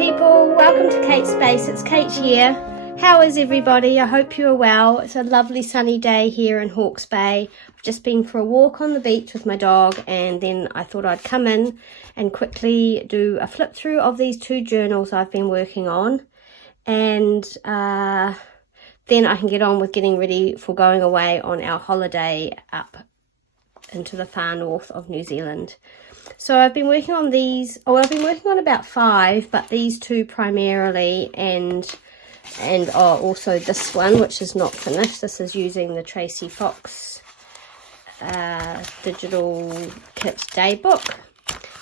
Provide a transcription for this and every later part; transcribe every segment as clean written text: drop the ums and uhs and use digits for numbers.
people, welcome to Kate's Space. It's Kate here. How is everybody? I hope you are well. It's a lovely sunny day here in Hawke's Bay. I've just been for a walk on the beach with my dog, and then I thought I'd come in and quickly do a flip through of these two journals I've been working on, and then I can get on with getting ready for going away on our holiday up into the far north of New Zealand. So I've been working on these, I've been working on about 5, but these two primarily, and also this one, which is not finished. This is using the Tracy Fox digital kit day book.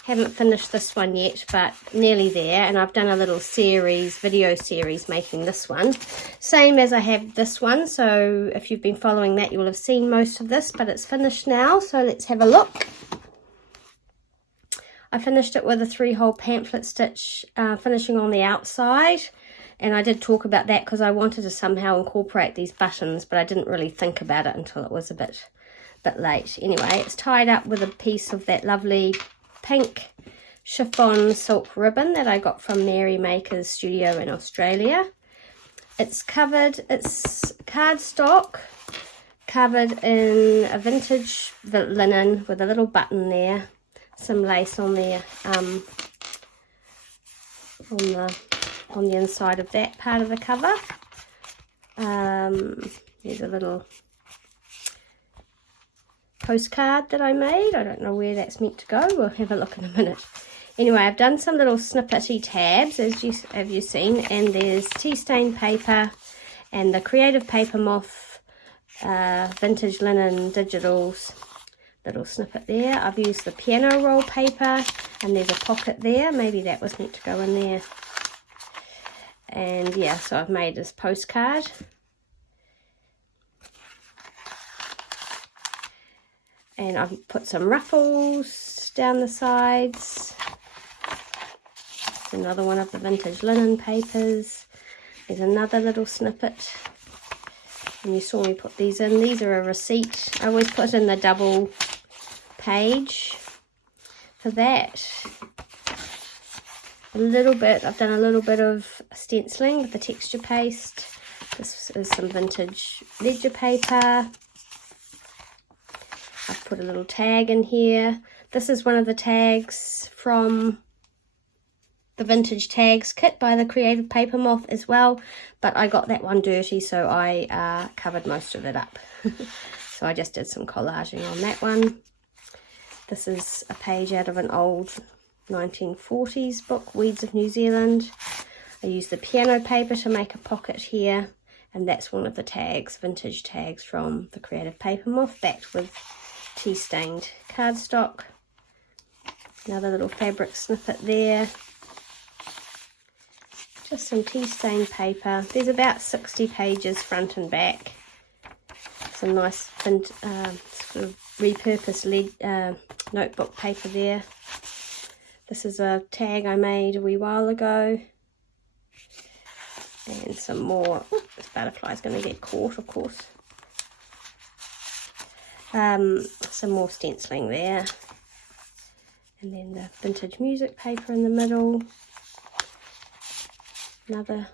Haven't finished this one yet, but nearly there, and I've done a little video series making this one, same as I have this one. So if you've been following that, you'll have seen most of this, but it's finished now, so let's have a look. I finished it with a 3-hole pamphlet stitch, finishing on the outside, and I did talk about that because I wanted to somehow incorporate these buttons, but I didn't really think about it until it was a bit late. Anyway, it's tied up with a piece of that lovely pink chiffon silk ribbon that I got from Mary Maker's studio in Australia. It's cardstock covered in a vintage linen with a little button there, some lace on there, on the inside of that part of the cover. There's a little postcard that I made. I don't know where that's meant to go. We'll have a look in a minute. Anyway, I've done some little snippety tabs, as you've seen, and there's tea stain paper and the Creative Paper Moth vintage linen digitals. Little snippet there. I've used the piano roll paper, and there's a pocket there. Maybe that was meant to go in there. And yeah, so I've made this postcard. And I've put some ruffles down the sides. It's another one of the vintage linen papers. There's another little snippet. And you saw me put these in. These are a receipt. I always put in the double page for that. I've done a little bit of stenciling with the texture paste. This is some vintage ledger paper. I've put a little tag in here. This is one of the tags from the Vintage Tags kit by the Creative Paper Moth as well, but I got that one dirty, so I covered most of it up. So I just did some collaging on that one. This is a page out of an old 1940s book, Weeds of New Zealand. I used the piano paper to make a pocket here, and that's one of the tags, vintage tags from the Creative Paper Moth, backed with tea-stained cardstock. Another little fabric snippet there. Just some tea-stained paper. There's about 60 pages front and back. Some nice sort of repurposed notebook paper there. This is a tag I made a wee while ago. And some more. Oh, this butterfly's going to get caught, of course. Some more stenciling there. And then the vintage music paper in the middle. Another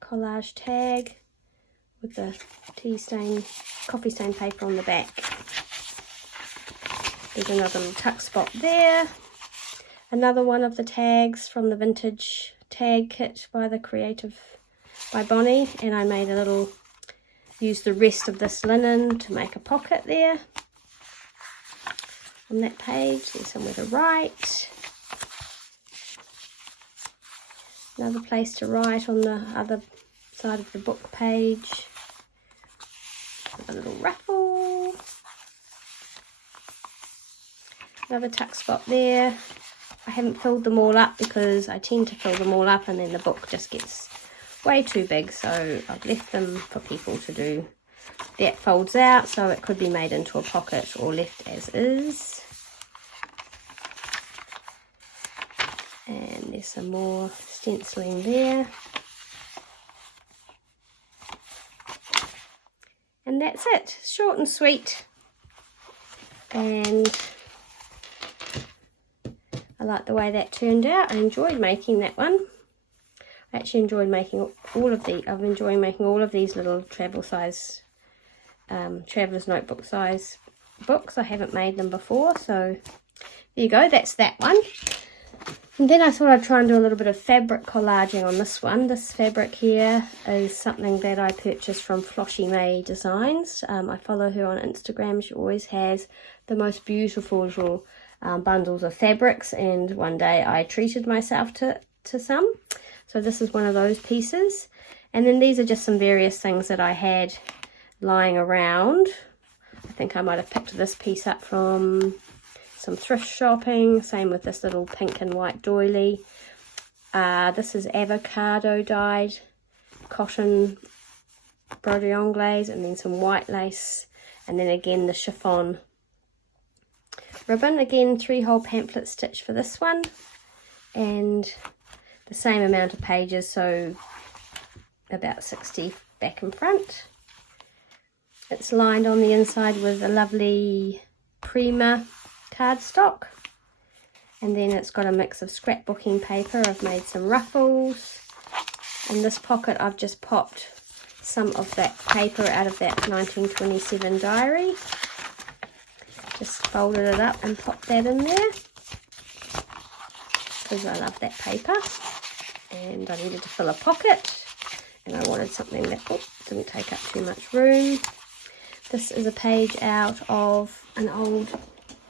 collage tag with the coffee stain paper on the back. There's another little tuck spot there. Another one of the tags from the Vintage Tag kit by Bonnie, and I made used the rest of this linen to make a pocket there. On that page, there's somewhere to write. Another place to write on the other side of the book page. A little ruffle. Another tuck spot there. I haven't filled them all up because I tend to fill them all up and then the book just gets way too big, so I've left them for people to do. That folds out, so it could be made into a pocket or left as is. And there's some more stenciling there. And that's it. Short and sweet. And I like the way that turned out. I enjoyed making that one. I actually enjoyed making all of the. I've enjoyed making all of these little travel size, traveler's notebook size books. I haven't made them before, so there you go. That's that one. And then I thought I'd try and do a little bit of fabric collaging on this one. This fabric here is something that I purchased from Floshy May Designs. I follow her on Instagram. She always has the most beautiful little bundles of fabrics, and one day I treated myself to some. So this is one of those pieces. And then these are just some various things that I had lying around. I think I might have picked this piece up from some thrift shopping. Same with this little pink and white doily. This is avocado dyed cotton broderie anglaise, and then some white lace, and then again the chiffon ribbon. Again, 3-hole pamphlet stitch for this one, and the same amount of pages, so about 60 back and front. It's lined on the inside with a lovely Prima cardstock, and then it's got a mix of scrapbooking paper. I've made some ruffles. In this pocket I've just popped some of that paper out of that 1927 diary. Just folded it up and popped that in there because I love that paper, and I needed to fill a pocket, and I wanted something that didn't take up too much room. This is a page out of an old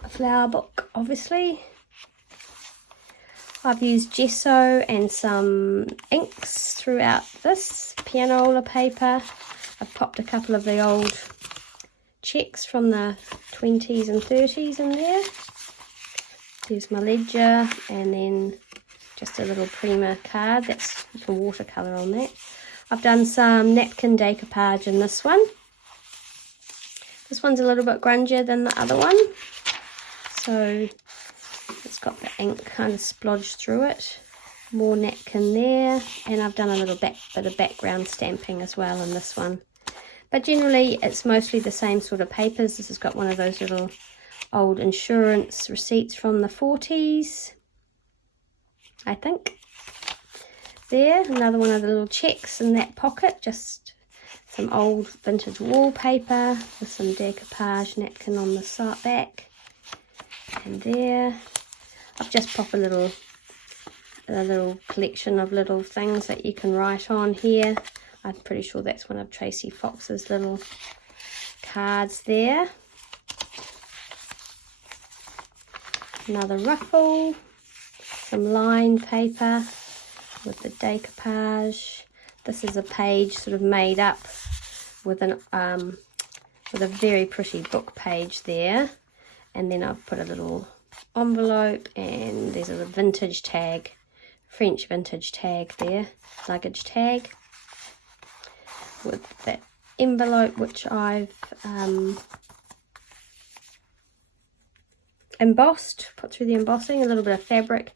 flower book, obviously. I've used gesso and some inks throughout this, pianola paper. I've popped a couple of the old checks from the 20s and 30s in there. There's my ledger, and then just a little Prima card. That's, you can watercolour on that. I've done some napkin decoupage in this one. This one's a little bit grungier than the other one, so it's got the ink kind of splodged through it. More napkin there, and I've done a little bit of background stamping as well in this one. But generally it's mostly the same sort of papers. This has got one of those little old insurance receipts from the 40s, I think. There, another one of the little checks in that pocket, just some old vintage wallpaper with some decoupage napkin on the side back. And there, I've just popped a little collection of little things that you can write on here. I'm pretty sure that's one of Tracy Fox's little cards there. Another ruffle, some lined paper with the decoupage. This is a page sort of made up with a very pretty book page there, and then I've put a little envelope, and there's a vintage tag, French vintage tag there, luggage tag, with that envelope which I've embossed, put through the embossing, a little bit of fabric,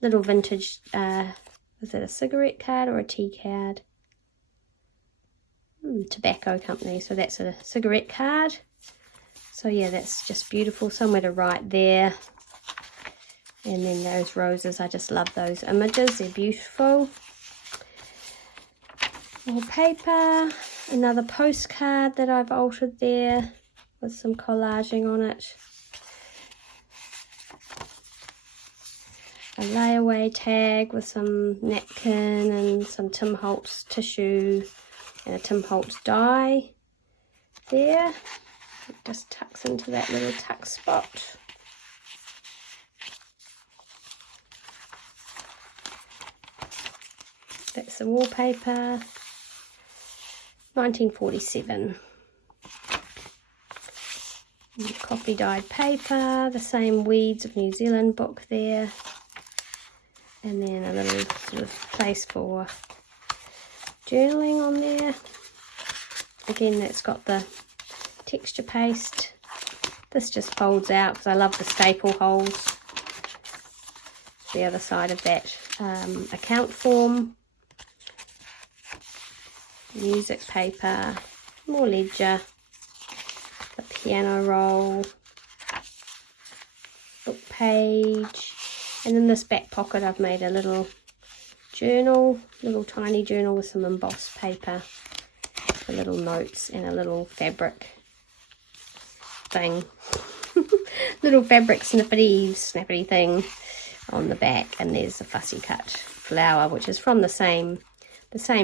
little vintage, is that a cigarette card or a tea card? Tobacco company, so that's a cigarette card. So yeah, that's just beautiful, somewhere to write there. And then those roses, I just love those images, they're beautiful. More paper, another postcard that I've altered there with some collaging on it. A layaway tag with some napkin and some Tim Holtz tissue and a Tim Holtz die there. It just tucks into that little tuck spot. That's the wallpaper, 1947. Coffee dyed paper, the same Weeds of New Zealand book there. And then a little sort of place for journaling on there. Again, that's got the texture paste. This just folds out because I love the staple holes. The other side of that account form. Music paper, more ledger, the piano roll, book page, and in this back pocket I've made a little journal, little tiny journal with some embossed paper for little notes, and a little fabric thing. Little fabric snappity thing on the back, and there's a fussy cut flower, which is from the same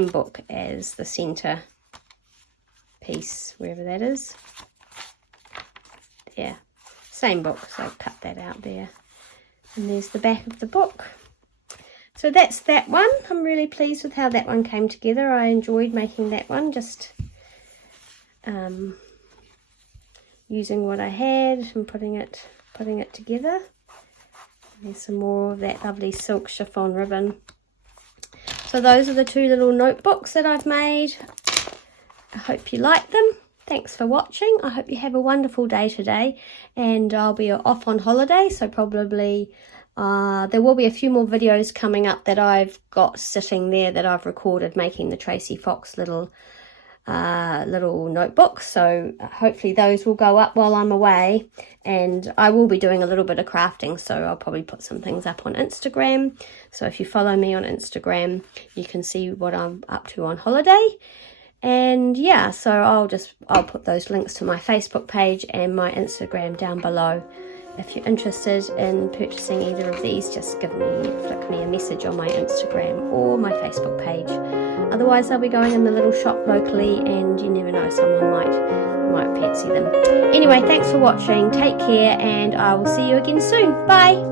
book as the center piece, wherever that is. Yeah, same book, so I've cut that out there. And there's the back of the book. So that's that one. I'm really pleased with how that one came together. I enjoyed making that one, just using what I had and putting it together. There's some more of that lovely silk chiffon ribbon. So those are the two little notebooks that I've made. I hope you like them. Thanks for watching. I hope you have a wonderful day today, and I'll be off on holiday, so probably there will be a few more videos coming up that I've got sitting there that I've recorded making the Tracy Fox little notebook. So hopefully those will go up while I'm away, and I will be doing a little bit of crafting, so I'll probably put some things up on Instagram. So if you follow me on Instagram, you can see what I'm up to on holiday. And yeah, so I'll put those links to my Facebook page and my Instagram down below. If you're interested in purchasing either of these, just flick me a message on my Instagram or my Facebook page. Otherwise, I'll be going in the little shop locally, and you never know, someone might fancy them. Anyway, thanks for watching. Take care, and I will see you again soon. Bye.